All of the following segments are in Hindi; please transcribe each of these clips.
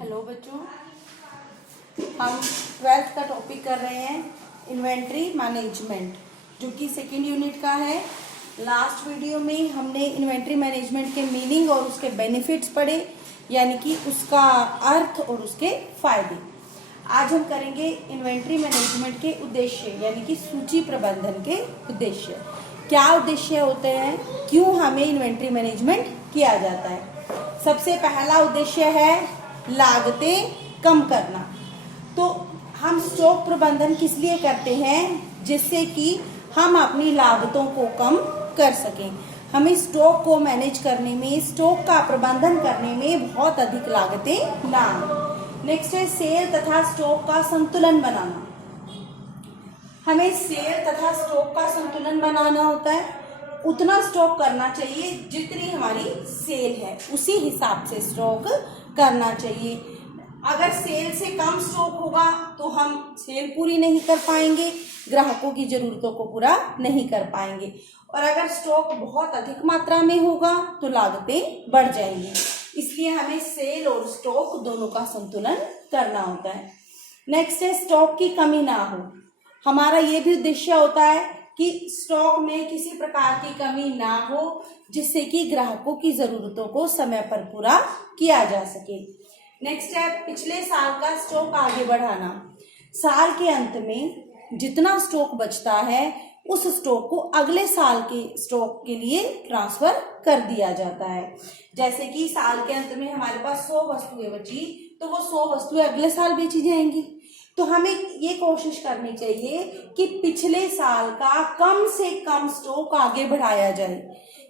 हेलो बच्चों, हम ट्वेल्थ का टॉपिक कर रहे हैं इन्वेंट्री मैनेजमेंट, जो कि सेकेंड यूनिट का है। लास्ट वीडियो में हमने इन्वेंट्री मैनेजमेंट के मीनिंग और उसके बेनिफिट्स पढ़े, यानी कि उसका अर्थ और उसके फायदे। आज हम करेंगे इन्वेंट्री मैनेजमेंट के उद्देश्य, यानी कि सूची प्रबंधन के उद्देश्य। क्या उद्देश्य होते हैं, क्यों हमें इन्वेंट्री मैनेजमेंट किया जाता है। सबसे पहला उद्देश्य है लागतें कम करना। तो हम स्टॉक प्रबंधन किस लिए करते हैं, जिससे कि हम अपनी लागतों को कम कर सकें। हमें स्टॉक को मैनेज करने में, स्टॉक का प्रबंधन करने में बहुत अधिक लागतें ना आए। नेक्स्ट है सेल तथा स्टॉक का संतुलन बनाना। हमें सेल तथा स्टॉक का संतुलन बनाना होता है। उतना स्टॉक करना चाहिए जितनी हमारी सेल है, उसी हिसाब से स्टॉक करना चाहिए। अगर सेल से कम स्टॉक होगा तो हम सेल पूरी नहीं कर पाएंगे, ग्राहकों की जरूरतों को पूरा नहीं कर पाएंगे। और अगर स्टॉक बहुत अधिक मात्रा में होगा तो लागतें बढ़ जाएंगी। इसलिए हमें सेल और स्टॉक दोनों का संतुलन करना होता है। नेक्स्ट है स्टॉक की कमी ना हो। हमारा ये भी उद्देश्य होता है कि स्टॉक में किसी प्रकार की कमी ना हो, जिससे कि ग्राहकों की जरूरतों को समय पर पूरा किया जा सके। नेक्स्ट है पिछले साल का स्टॉक आगे बढ़ाना। साल के अंत में जितना स्टॉक बचता है उस स्टॉक को अगले साल के स्टॉक के लिए ट्रांसफर कर दिया जाता है। जैसे कि साल के अंत में हमारे पास 100 वस्तुएं बची, तो वो 100 वस्तुएं अगले साल बेची जाएंगी। तो हमें ये कोशिश करनी चाहिए कि पिछले साल का कम से कम स्टॉक आगे बढ़ाया जाए,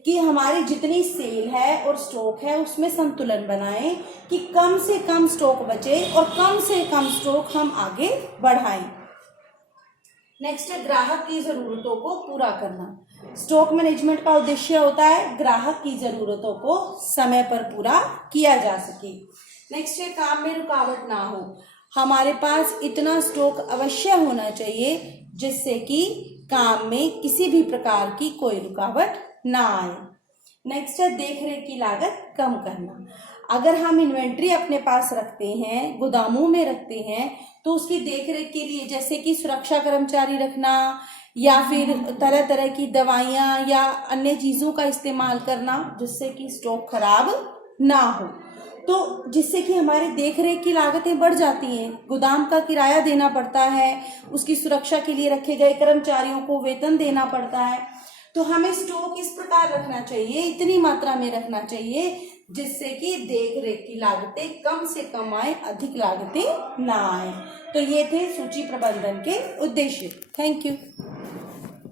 कि हमारी जितनी सेल है और स्टॉक है उसमें संतुलन बनाएं, कि कम से कम स्टॉक बचे और कम से कम स्टॉक हम आगे बढ़ाएं। नेक्स्ट है ग्राहक की जरूरतों को पूरा करना। स्टॉक मैनेजमेंट का उद्देश्य होता है ग्राहक की जरूरतों को समय पर पूरा किया जा सके। नेक्स्ट है काम में रुकावट ना हो। हमारे पास इतना स्टॉक अवश्य होना चाहिए जिससे कि काम में किसी भी प्रकार की कोई रुकावट ना आए। नेक्स्ट है देखरेख की लागत कम करना। अगर हम इन्वेंट्री अपने पास रखते हैं, गोदामों में रखते हैं, तो उसकी देखरेख के लिए जैसे कि सुरक्षा कर्मचारी रखना या फिर तरह तरह की दवाइयाँ या अन्य चीज़ों का इस्तेमाल करना, जिससे कि स्टॉक खराब ना हो, तो जिससे कि हमारे देखरेख की लागतें बढ़ जाती हैं। गोदाम का किराया देना पड़ता है, उसकी सुरक्षा के लिए रखे गए कर्मचारियों को वेतन देना पड़ता है। तो हमें स्टॉक इस प्रकार रखना चाहिए, इतनी मात्रा में रखना चाहिए जिससे कि देखरेख की लागतें कम से कम आए, अधिक लागतें ना आए। तो ये थे सूची प्रबंधन के उद्देश्य। Thank you.